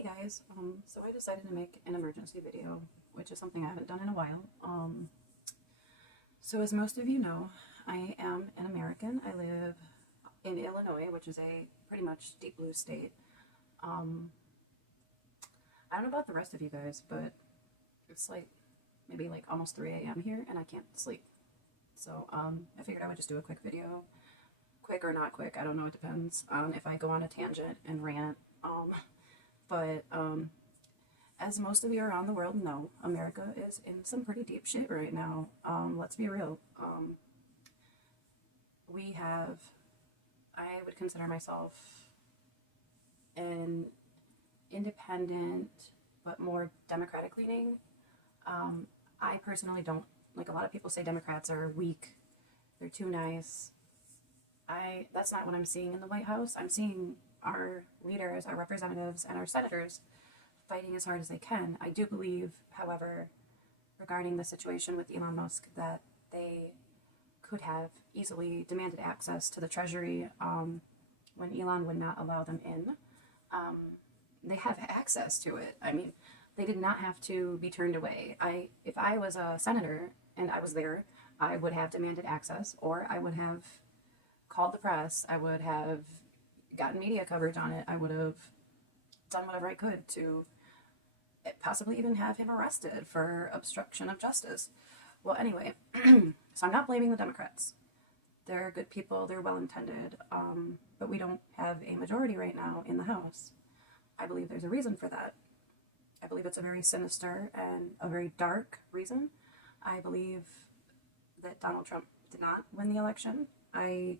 Hey guys, so I decided to make an emergency video, which is something I haven't done in a while. So as most of you know, I am an American. I live in Illinois, which is a pretty much deep blue state. Um, I don't know about the rest of you guys, but it's like maybe like almost 3 a.m. here and I can't sleep. So I figured I would just do a quick video. Quick or not quick, I don't know, it depends on if I go on a tangent and rant. But as most of you around the world know, America is in some pretty deep shit right now. Let's be real. We have, I would consider myself an independent but more Democratic leaning. I personally don't, like a lot of people say Democrats are weak, they're too nice. That's not what I'm seeing in the White House. I'm seeing our leaders, our representatives, and our senators fighting as hard as they can. I do believe, however, regarding the situation with Elon Musk, that they could have easily demanded access to the Treasury when Elon would not allow them in. They have access to it. I mean, they did not have to be turned away. If I was a senator and I was there, I would have demanded access, or I would have called the press. I would have gotten media coverage on it. I would have done whatever I could to possibly even have him arrested for obstruction of justice. Well, anyway, so I'm not blaming the Democrats. They're good people, they're well-intended, but we don't have a majority right now in the House. I believe there's a reason for that. I believe it's a very sinister and a very dark reason. I believe that Donald Trump did not win the election. I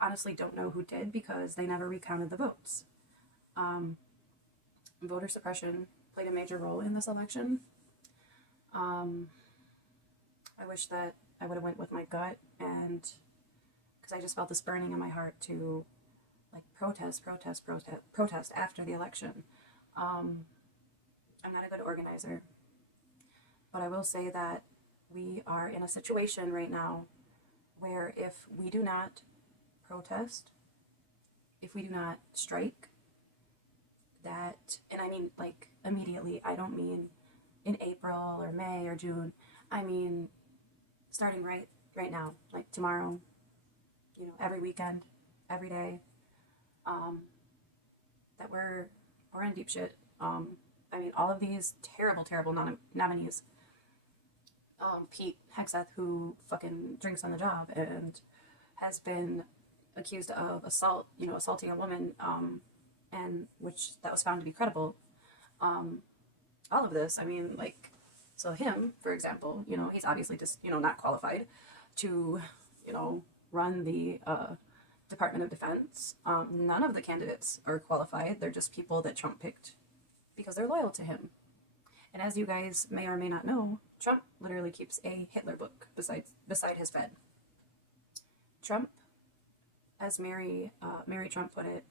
honestly don't know who did because they never recounted the votes. Voter suppression played a major role in this election. I wish that I would have went with my gut, and because I just felt this burning in my heart to like protest after the election. I'm not a good organizer, but I will say that we are in a situation right now where if we do not protest, if we do not strike, that, and I mean like immediately, I don't mean in April or May or June, I mean starting right now, like tomorrow, every weekend, every day, that we're in deep shit. I mean, all of these terrible nominees, Pete Hegseth, who fucking drinks on the job and has been accused of assaulting a woman, and which that was found to be credible. All of this, I mean, like, so him, for example, he's obviously just, not qualified to, run the Department of Defense. None of the candidates are qualified. They're just people that Trump picked because they're loyal to him. And as you guys may or may not know, Trump literally keeps a Hitler book beside his bed. Trump, as Mary Trump put it,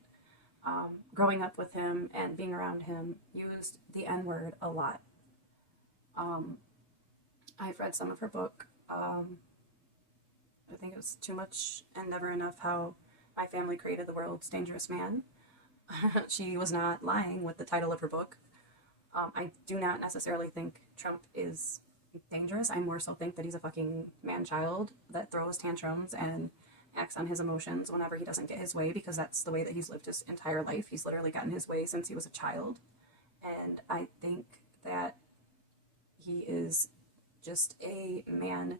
growing up with him and being around him, used the N-word a lot. I've read some of her book. I think it was Too Much and Never Enough, How My Family Created the World's Dangerous Man. She was not lying with the title of her book. I do not necessarily think Trump is dangerous. I more so think that he's a fucking man-child that throws tantrums and acts on his emotions whenever he doesn't get his way, because that's the way that he's lived his entire life. He's literally gotten his way since he was a child. And I think that he is just a man,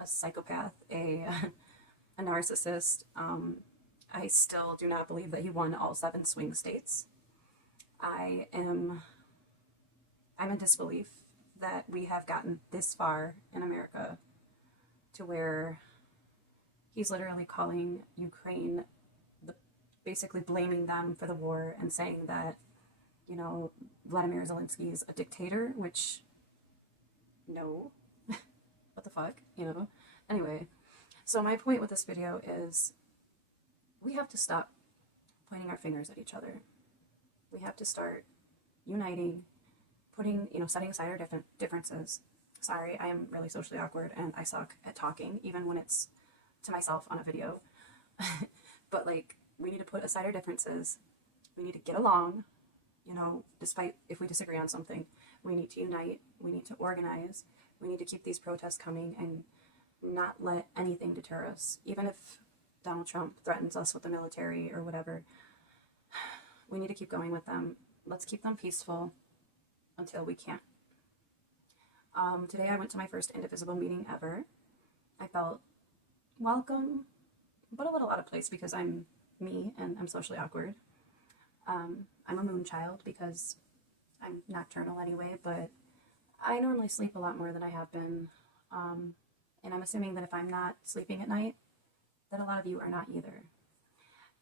a psychopath, a narcissist. I still do not believe that he won all 7 swing states. I'm in disbelief that we have gotten this far in America to where he's literally calling Ukraine, basically blaming them for the war and saying that, Vladimir Zelensky is a dictator, which, no, what the fuck, Anyway, so my point with this video is we have to stop pointing our fingers at each other. We have to start uniting, setting aside our differences. Sorry, I am really socially awkward and I suck at talking, even when it's to myself on a video. But like, we need to put aside our differences. We need to get along You know, despite if we disagree on something, we need to unite, we need to organize, we need to keep these protests coming and not let anything deter us. Even if Donald Trump threatens us with the military or whatever, we need to keep going with them. Let's keep them peaceful until we can't. Today I went to my first Indivisible meeting ever. I felt welcome, but a little out of place because I'm me and I'm socially awkward. I'm a moon child because I'm nocturnal anyway, but I normally sleep a lot more than I have been. And I'm assuming that if I'm not sleeping at night, that a lot of you are not either.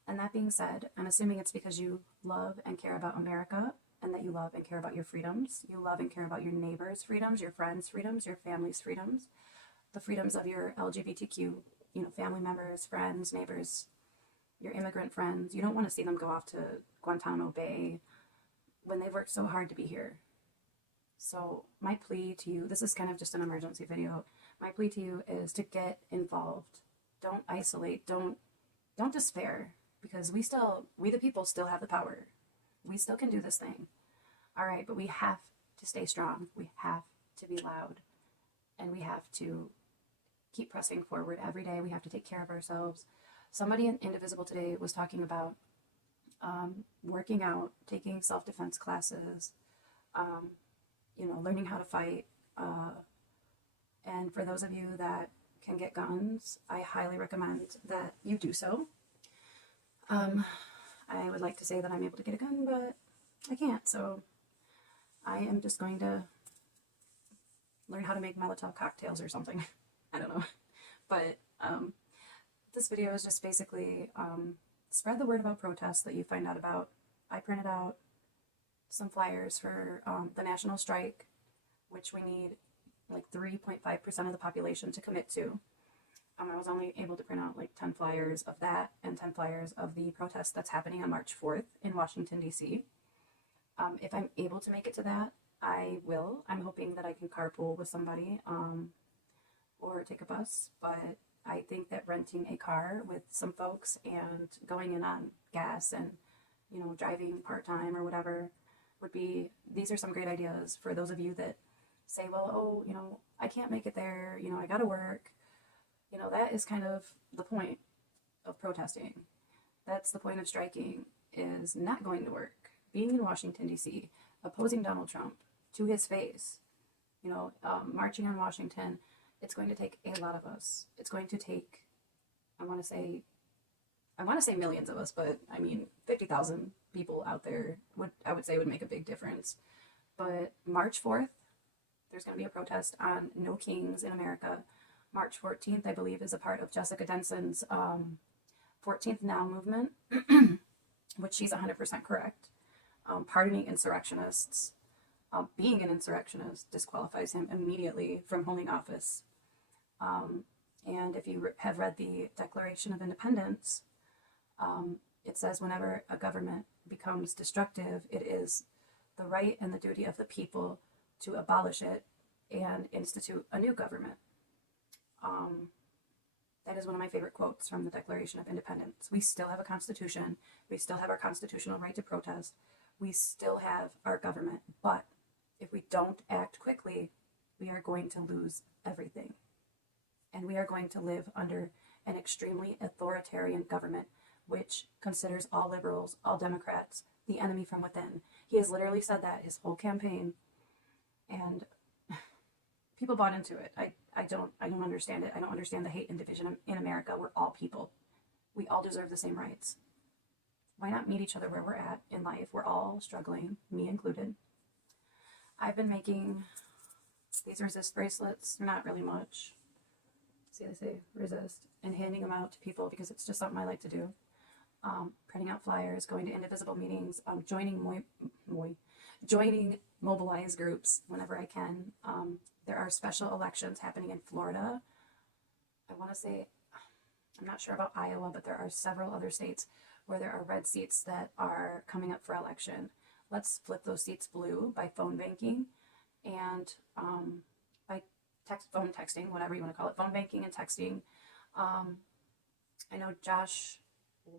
And that being said, I'm assuming it's because you love and care about America and that you love and care about your freedoms. You love and care about your neighbors' freedoms, your friends' freedoms, your family's freedoms, the freedoms of your LGBTQ, family members, friends, neighbors, your immigrant friends. You don't want to see them go off to Guantanamo Bay when they've worked so hard to be here. So my plea to you, this is kind of just an emergency video. My plea to you is to get involved. Don't isolate. Don't despair, because we the people still have the power. We still can do this thing. All right, but we have to stay strong. We have to be loud, and we have to keep pressing forward every day. We have to take care of ourselves. Somebody in Indivisible today was talking about working out, taking self-defense classes, learning how to fight. And for those of you that can get guns, I highly recommend that you do so. I would like to say that I'm able to get a gun, but I can't, so I am just going to learn how to make Molotov cocktails or something. I don't know. But this video is just basically spread the word about protests that you find out about. I printed out some flyers for the national strike, which we need like 3.5% of the population to commit to. I was only able to print out like 10 flyers of that and 10 flyers of the protest that's happening on March 4th in Washington, D.C. If I'm able to make it to that, I will. I'm hoping that I can carpool with somebody or take a bus, but I think that renting a car with some folks and going in on gas and, driving part-time or whatever would be, these are some great ideas for those of you that say, well, I can't make it there, I gotta work. That is kind of the point of protesting. That's the point of striking, is not going to work. Being in Washington, D.C., opposing Donald Trump to his face, marching on Washington, it's going to take a lot of us. It's going to take, I want to say millions of us, but 50,000 people out there I would say would make a big difference. But March 4th, there's going to be a protest on No Kings in America. March 14th, I believe, is a part of Jessica Denson's 14th Now movement, which she's 100% correct. Pardoning insurrectionists, being an insurrectionist disqualifies him immediately from holding office. And if you have read the Declaration of Independence, it says whenever a government becomes destructive, it is the right and the duty of the people to abolish it and institute a new government. That is one of my favorite quotes from the Declaration of Independence. We still have a constitution. We still have our constitutional right to protest. We still have our government. But if we don't act quickly, we are going to lose everything. And we are going to live under an extremely authoritarian government, which considers all liberals, all Democrats, the enemy from within. He has literally said that his whole campaign, and people bought into it. I don't understand it. I don't understand the hate and division in America. We're all people. We all deserve the same rights. Why not meet each other where we're at in life? We're all struggling, me included. I've been making these resist bracelets, not really much. See, they say resist, and handing them out to people because it's just something I like to do. Printing out flyers, going to Indivisible meetings, joining mobilized groups whenever I can. There are special elections happening in Florida. I want to say, I'm not sure about Iowa, but there are several other states where there are red seats that are coming up for election. Let's flip those seats blue by phone banking and by phone texting, whatever you want to call it, phone banking and texting. I know Josh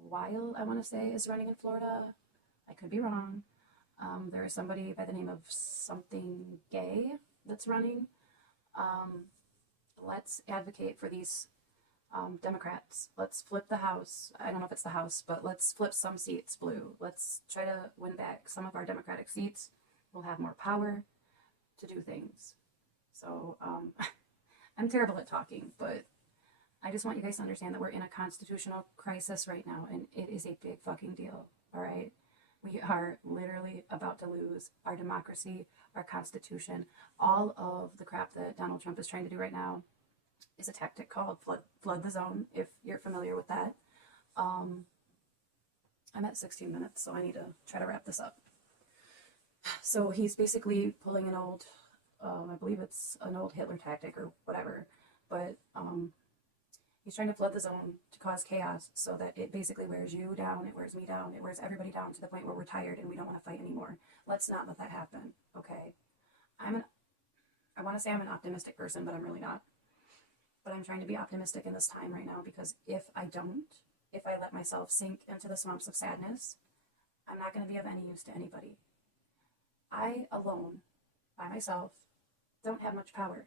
Weil, I want to say, is running in Florida. I could be wrong. There is somebody by the name of something gay that's running. Let's advocate for these Democrats. Let's flip the House. I don't know if it's the House, but let's flip some seats blue. Let's try to win back some of our Democratic seats. We'll have more power to do things. So I'm terrible at talking, but I just want you guys to understand that we're in a constitutional crisis right now, and it is a big fucking deal, all right? We are literally about to lose our democracy, our constitution. All of the crap that Donald Trump is trying to do right now is a tactic called flood the zone, if you're familiar with that. I'm at 16 minutes, so I need to try to wrap this up. So he's basically pulling an old, I believe it's an old Hitler tactic or whatever, but he's trying to flood the zone to cause chaos so that it basically wears you down, it wears me down, it wears everybody down to the point where we're tired and we don't want to fight anymore. Let's not let that happen, okay? I want to say I'm an optimistic person, but I'm really not. But I'm trying to be optimistic in this time right now, because if I let myself sink into the swamps of sadness, I'm not going to be of any use to anybody. I alone, by myself, don't have much power.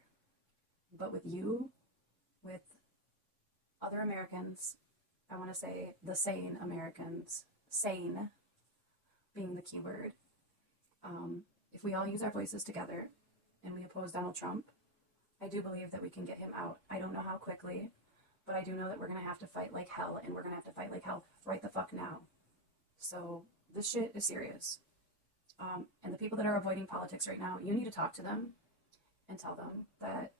But with you, with other Americans, I want to say the sane Americans, sane being the key word, if we all use our voices together and we oppose Donald Trump, I do believe that we can get him out. I don't know how quickly, but I do know that we're going to have to fight like hell, and we're going to have to fight like hell right the fuck now. So this shit is serious. And the people that are avoiding politics right now, you need to talk to them and tell them that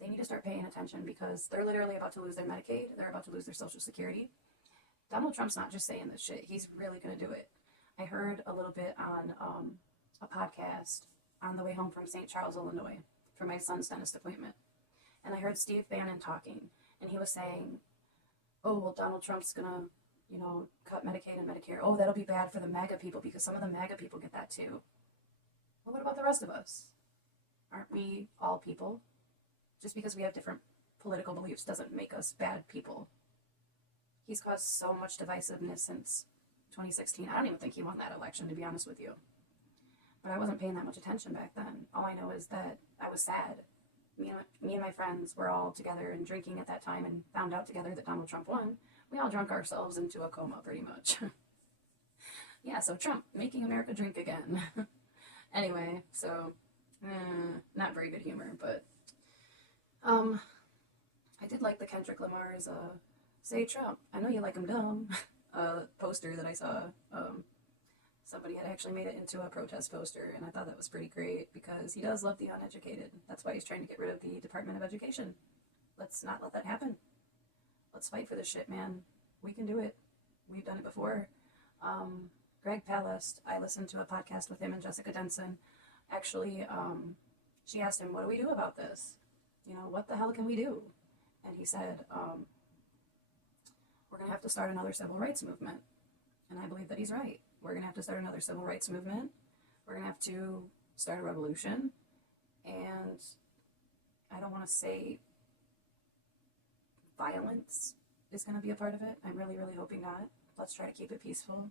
they need to start paying attention, because they're literally about to lose their Medicaid. They're about to lose their Social Security. Donald Trump's not just saying this shit. He's really going to do it. I heard a little bit on a podcast on the way home from St. Charles, Illinois, for my son's dentist appointment. And I heard Steve Bannon talking, and he was saying, oh, well, Donald Trump's going to, cut Medicaid and Medicare. Oh, that'll be bad for the MAGA people, because some of the MAGA people get that too. Well, what about the rest of us? Aren't we all people? Just because we have different political beliefs doesn't make us bad people. He's caused so much divisiveness since 2016. I don't even think he won that election, to be honest with you. But I wasn't paying that much attention back then. All I know is that I was sad. Me and my friends were all together and drinking at that time, and found out together that Donald Trump won. We all drunk ourselves into a coma, pretty much. Yeah, so Trump, making America drink again. Anyway, so, not very good humor, but, I did like the Kendrick Lamar's, Say Trump, I know you like him dumb, poster that I saw. Somebody had actually made it into a protest poster, and I thought that was pretty great, because he does love the uneducated. That's why he's trying to get rid of the Department of Education. Let's not let that happen. Let's fight for this shit, man. We can do it. We've done it before. Greg Palast, I listened to a podcast with him and Jessica Denson. Actually, she asked him, what do we do about this? What the hell can we do? And he said, we're going to have to start another civil rights movement. And I believe that he's right. We're going to have to start another civil rights movement. We're going to have to start a revolution. And I don't want to say violence is going to be a part of it. I'm really, really hoping not. Let's try to keep it peaceful.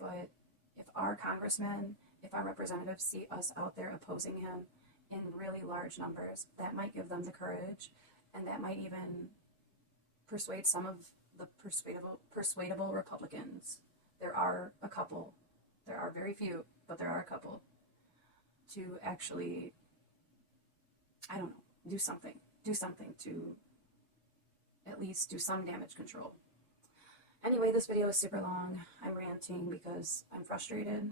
But if our congressmen, if our representatives see us out there opposing him in really large numbers, that might give them the courage, and that might even persuade some of the persuadable Republicans. There are a couple. There are very few, but there are a couple. To actually, I don't know, do something. Do something to at least do some damage control. Anyway, this video is super long. I'm ranting because I'm frustrated.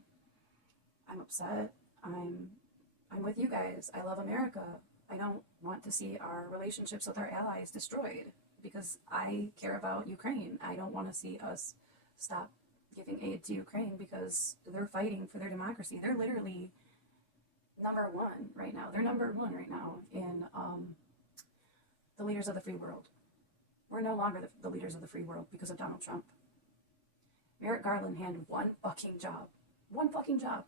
I'm upset. I'm with you guys. I love America. I don't want to see our relationships with our allies destroyed, because I care about Ukraine. I don't want to see us stop giving aid to Ukraine because they're fighting for their democracy. They're literally number one right now. They're number one right now in the leaders of the free world. We're no longer the leaders of the free world because of Donald Trump. Merrick Garland had one fucking job. One fucking job.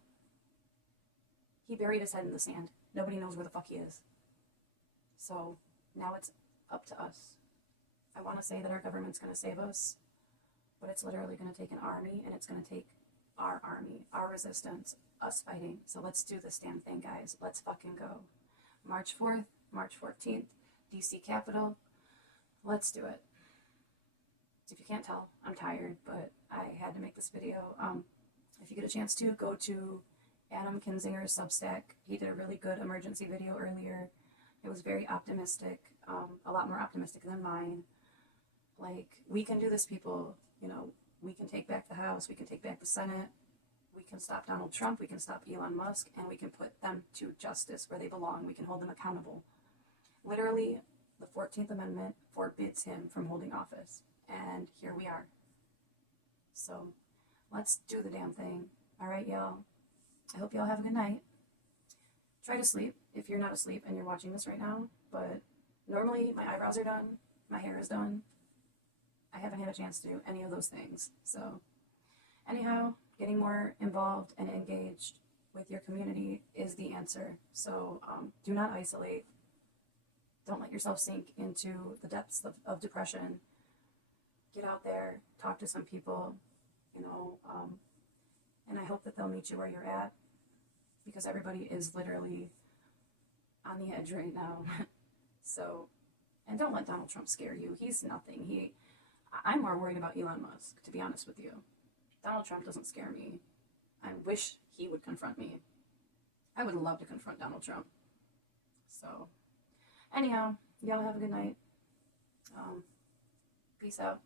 He buried his head in the sand. Nobody knows where the fuck he is. So now it's up to us. I want to say that our government's going to save us, but it's literally going to take an army, and it's going to take our army, our resistance, us fighting. So let's do this damn thing, guys. Let's fucking go. March 4th, March 14th, DC Capitol. Let's do it. If you can't tell, I'm tired, but I had to make this video. If you get a chance to, go to Adam Kinzinger's Substack. He did a really good emergency video earlier. It was very optimistic, a lot more optimistic than mine. Like, we can do this, people. You know, we can take back the House, we can take back the Senate, we can stop Donald Trump, we can stop Elon Musk, and we can put them to justice where they belong. We can hold them accountable. Literally, the 14th Amendment forbids him from holding office. And here we are. So, let's do the damn thing. Alright, y'all. I hope y'all have a good night. Try to sleep if you're not asleep and you're watching this right now. But normally, my eyebrows are done. My hair is done. I haven't had a chance to do any of those things. So, anyhow, getting more involved and engaged with your community is the answer. So, do not isolate. Don't let yourself sink into the depths of depression. Get out there, talk to some people, you know, and I hope that they'll meet you where you're at, because everybody is literally on the edge right now. So, and don't let Donald Trump scare you. He's nothing. I'm more worried about Elon Musk, to be honest with you. Donald Trump doesn't scare me. I wish he would confront me. I would love to confront Donald Trump. So, anyhow, y'all have a good night. Peace out.